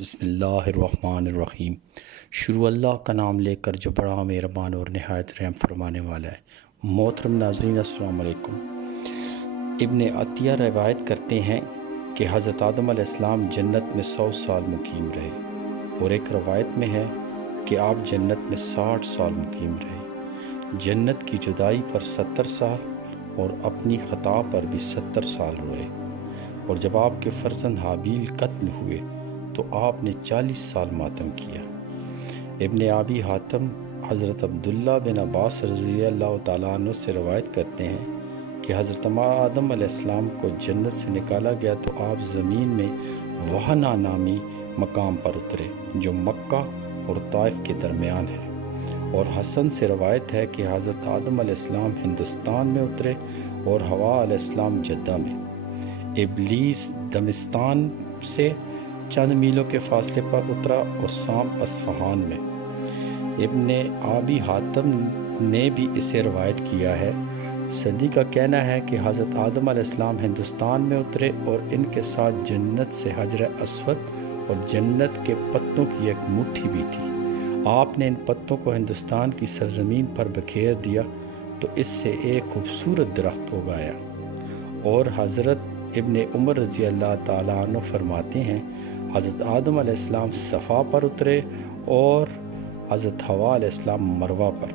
بسم اللہ الرحمن الرحیم۔ شروع اللہ کا نام لے کر جو بڑا مہربان اور نہایت رحم فرمانے والا ہے۔ محترم ناظرین السلام علیکم۔ ابن عطیہ روایت کرتے ہیں کہ حضرت آدم علیہ السلام جنت میں 100 سال مقیم رہے، اور ایک روایت میں ہے کہ آپ جنت میں 60 سال مقیم رہے۔ جنت کی جدائی پر 70 سال اور اپنی خطا پر بھی 70 سال ہوئے، اور جب آپ کے فرزند حابیل قتل ہوئے تو آپ نے 40 سال ماتم کیا۔ ابن ابی حاتم حضرت عبداللہ بن عباس رضی اللہ تعالیٰ عنہ سے روایت کرتے ہیں کہ حضرت آدم علیہ السلام کو جنت سے نکالا گیا تو آپ زمین میں وہنا نامی مقام پر اترے جو مکہ اور طائف کے درمیان ہے، اور حسن سے روایت ہے کہ حضرت آدم علیہ السلام ہندوستان میں اترے اور حوا علیہ السلام جدہ میں، ابلیس دمشقان سے چند میلوں کے فاصلے پر اترا اور سام اصفہان میں۔ ابن ابی حاتم نے بھی اسے روایت کیا ہے۔ صدی کا کہنا ہے کہ حضرت آدم علیہ السلام ہندوستان میں اترے اور ان کے ساتھ جنت سے حجر اسود اور جنت کے پتوں کی ایک مٹھی بھی تھی۔ آپ نے ان پتوں کو ہندوستان کی سرزمین پر بکھیر دیا تو اس سے ایک خوبصورت درخت اگایا۔ اور حضرت ابن عمر رضی اللہ تعالیٰ عنہ فرماتے ہیں حضرت آدم علیہ السلام صفا پر اترے اور حضرت حوا علیہ السلام مروہ پر۔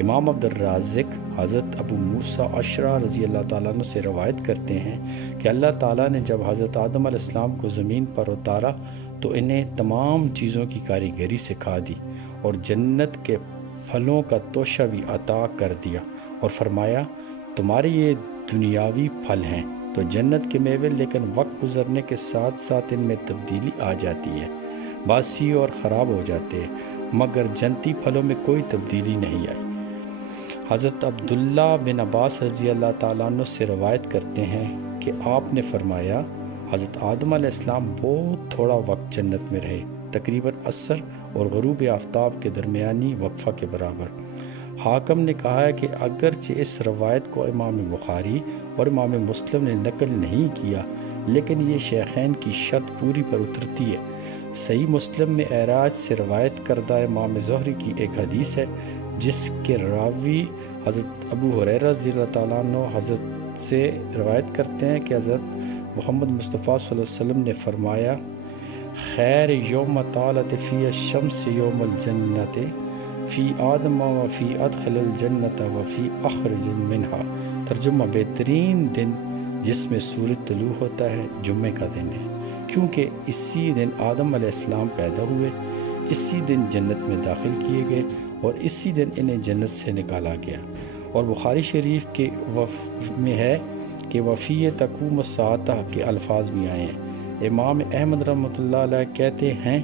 امام عبد الرازق حضرت ابو موسیٰ اشعری رضی اللہ تعالیٰ عنہ سے روایت کرتے ہیں کہ اللہ تعالیٰ نے جب حضرت آدم علیہ السلام کو زمین پر اتارا تو انہیں تمام چیزوں کی کاریگری سکھا دی اور جنت کے پھلوں کا توشہ بھی عطا کر دیا، اور فرمایا تمہارے یہ دنیاوی پھل ہیں تو جنت کے میوے، لیکن وقت گزرنے کے ساتھ ساتھ ان میں تبدیلی آ جاتی ہے، باسی اور خراب ہو جاتے ہیں، مگر جنتی پھلوں میں کوئی تبدیلی نہیں آئی۔ حضرت عبداللہ بن عباس رضی اللہ تعالیٰ عنہ سے روایت کرتے ہیں کہ آپ نے فرمایا حضرت آدم علیہ السلام بہت تھوڑا وقت جنت میں رہے، تقریباً عصر اور غروب آفتاب کے درمیانی وقفہ کے برابر۔ حاکم نے کہا ہے کہ اگرچہ اس روایت کو امام بخاری اور امام مسلم نے نقل نہیں کیا، لیکن یہ شیخین کی شرط پوری پر اترتی ہے۔ صحیح مسلم میں اعراج سے روایت کردہ امام زہری کی ایک حدیث ہے جس کے راوی حضرت ابو ہریرہ رضی اللہ تعالیٰ عنہ حضرت سے روایت کرتے ہیں کہ حضرت محمد مصطفیٰ صلی اللہ علیہ وسلم نے فرمایا خیر یوم طالت فی الشمس یوم الجنت فی آدم و فی ادخل الجنت و فی اخرج منہا۔ ترجمہ بہترین دن جس میں سورج طلوع ہوتا ہے جمعے کا دن ہے، کیونکہ اسی دن آدم علیہ السلام پیدا ہوئے، اسی دن جنت میں داخل کیے گئے اور اسی دن انہیں جنت سے نکالا گیا۔ اور بخاری شریف کے میں ہے کہ وفی تقوم الساعہ کے الفاظ بھی آئے ہیں۔ امام احمد رحمۃ اللہ علیہ کہتے ہیں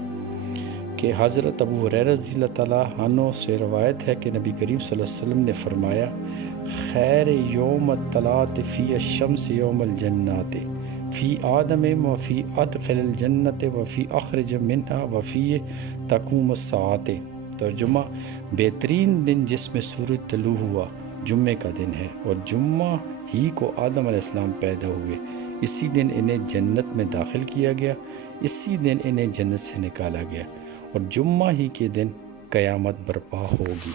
کہ حضرت ابو ہریرہ رضی اللہ تعالیٰ عنہ سے روایت ہے کہ نبی کریم صلی اللہ علیہ وسلم نے فرمایا خیر یوم طلعت فی الشمس یوم الجنت فی آدم و فی ادخل الجنت و فی اخرج منہا و فی تقوم الساعہ۔ ترجمہ بہترین دن جس میں سورج طلوع ہوا جمعے کا دن ہے، اور جمعہ ہی کو آدم علیہ السلام پیدا ہوئے، اسی دن انہیں جنت میں داخل کیا گیا، اسی دن انہیں جنت سے نکالا گیا، اور جمعہ ہی کے دن قیامت برپا ہوگی۔